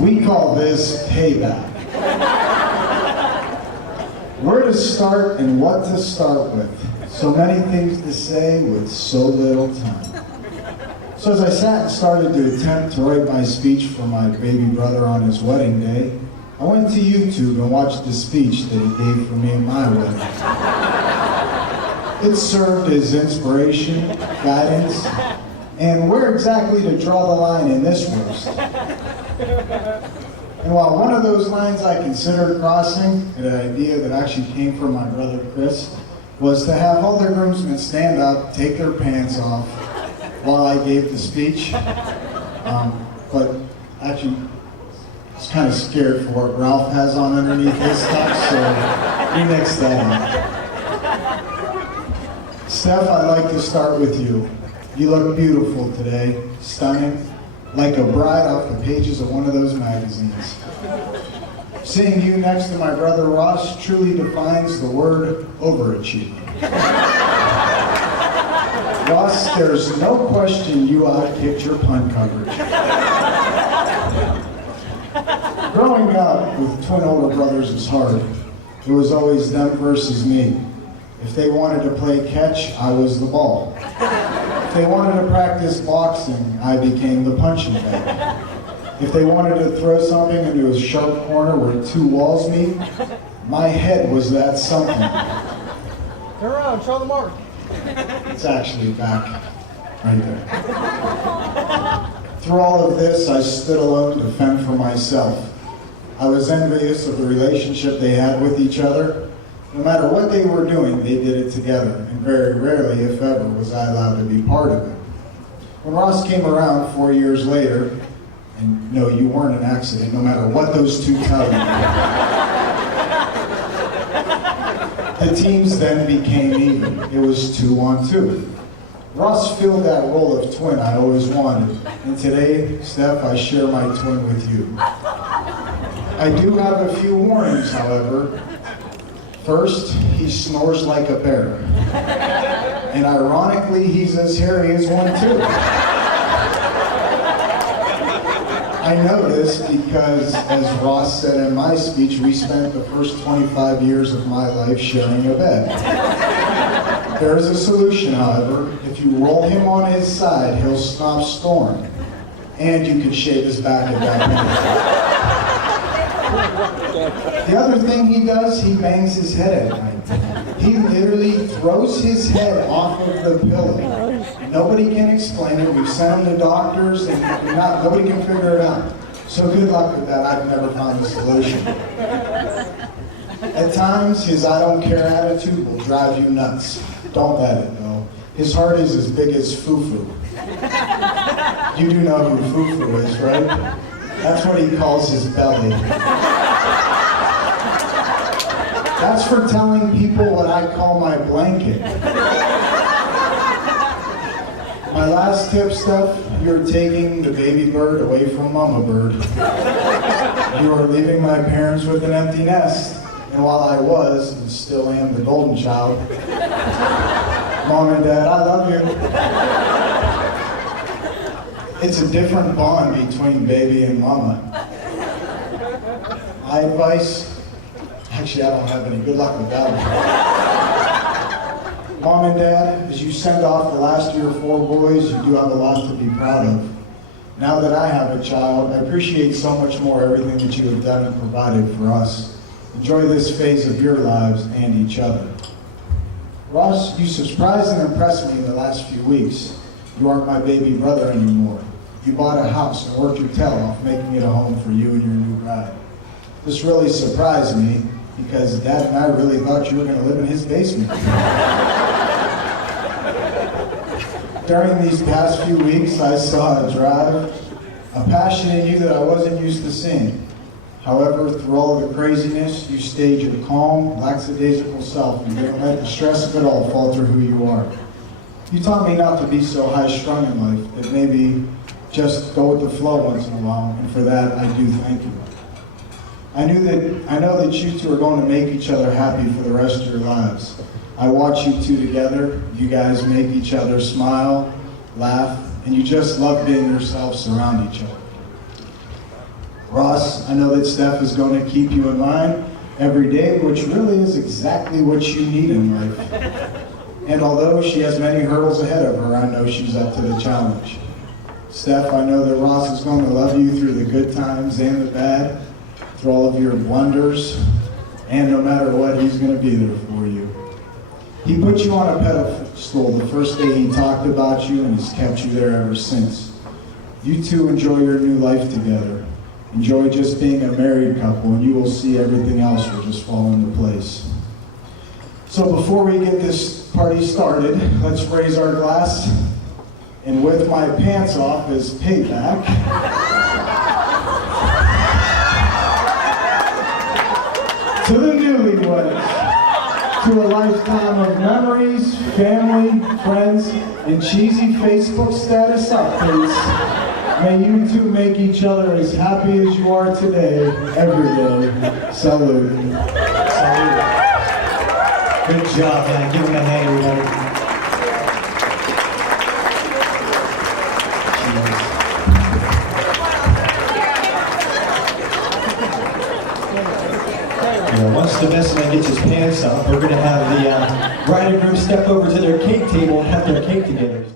We call this payback. Where to start and what to start with. So many things to say with so little time. So as I sat and started to attempt to write my speech for my baby brother on his wedding day, I went to YouTube and watched the speech that he gave for me at my wedding. It served as inspiration, guidance, and where exactly to draw the line in this roast. And while one of those lines I considered crossing, an idea that actually came from my brother Chris, was to have all the groomsmen stand up, take their pants off while I gave the speech. But actually, I was kind of scared for what Ralph has on underneath his stuff, so we nixed that up. Steph, I'd like to start with you. You look beautiful today, stunning, like a bride off the pages of one of those magazines. Seeing you next to my brother Ross truly defines the word overachievement. Ross, there's no question you outkicked your punt coverage. Growing up with twin older brothers was hard. It was always them versus me. If they wanted to play catch, I was the ball. If they wanted to practice boxing, I became the punching bag. If they wanted to throw something into a sharp corner where two walls meet, my head was that something. Turn around, show the mark. It's actually back, right there. Through all of this, I stood alone to fend for myself. I was envious of the relationship they had with each other. No matter what they were doing, they did it together, and very rarely, if ever, was I allowed to be part of it. When Ross came around 4 years later, and no, you weren't an accident, no matter what those two tell you. The teams then became even. It was 2-on-2. Ross filled that role of twin I always wanted, and today, Steph, I share my twin with you. I do have a few warnings, however. First, he snores like a bear. And ironically, he's as hairy as one too. I know this because, as Ross said in my speech, we spent the first 25 years of my life sharing a bed. There is a solution, however. If you roll him on his side, he'll stop snoring. And you can shave his back at that point. The other thing he does, he bangs his head at night. He literally throws his head off of the pillow. Nobody can explain it. We've sent him to doctors, and nobody can figure it out. So good luck with that. I've never found a solution. At times, his I don't care attitude will drive you nuts. Don't let it, though. His heart is as big as Fufu. You do know who Fufu is, right? That's what he calls his belly. That's for telling people what I call my blanket. My last tip, Steph, you're taking the baby bird away from mama bird. You are leaving my parents with an empty nest. And while I was, and still am, the golden child, Mom and Dad, I love you. It's a different bond between baby and mama. My advice, actually, I don't have any. Good luck with that one. Mom and Dad, as you send off the last of your 4 boys, you do have a lot to be proud of. Now that I have a child, I appreciate so much more everything that you have done and provided for us. Enjoy this phase of your lives and each other. Ross, you surprised and impressed me in the last few weeks. You aren't my baby brother anymore. You bought a house and worked your tail off making it a home for you and your new bride. This really surprised me because Dad and I really thought you were going to live in his basement. During these past few weeks, I saw a drive, a passion in you that I wasn't used to seeing. However, through all of the craziness, you stayed your calm, lackadaisical self and didn't let the stress of it all falter who you are. You taught me not to be so high-strung in life, that maybe just go with the flow once in a while, and for that, I do thank you. I know that you two are going to make each other happy for the rest of your lives. I watch you two together. You guys make each other smile, laugh, and you just love being yourselves around each other. Ross, I know that Steph is going to keep you in line every day, which really is exactly what you need in life. And although she has many hurdles ahead of her, I know she's up to the challenge. Steph, I know that Ross is going to love you through the good times and the bad, through all of your blunders, and no matter what, he's going to be there for you. He put you on a pedestal the first day he talked about you, and he's kept you there ever since. You two enjoy your new life together. Enjoy just being a married couple, and you will see everything else will just fall into place. So before we get this party started, let's raise our glass, and with my pants off as payback, to the newlyweds, to a lifetime of memories, family, friends, and cheesy Facebook status updates. May you two make each other as happy as you are today, every day. Salute. Salute. Good job, man. Give him a hand, everybody. Yeah, once the best man gets his pants up, we're going to have the bride and groom step over to their cake table and cut their cake together.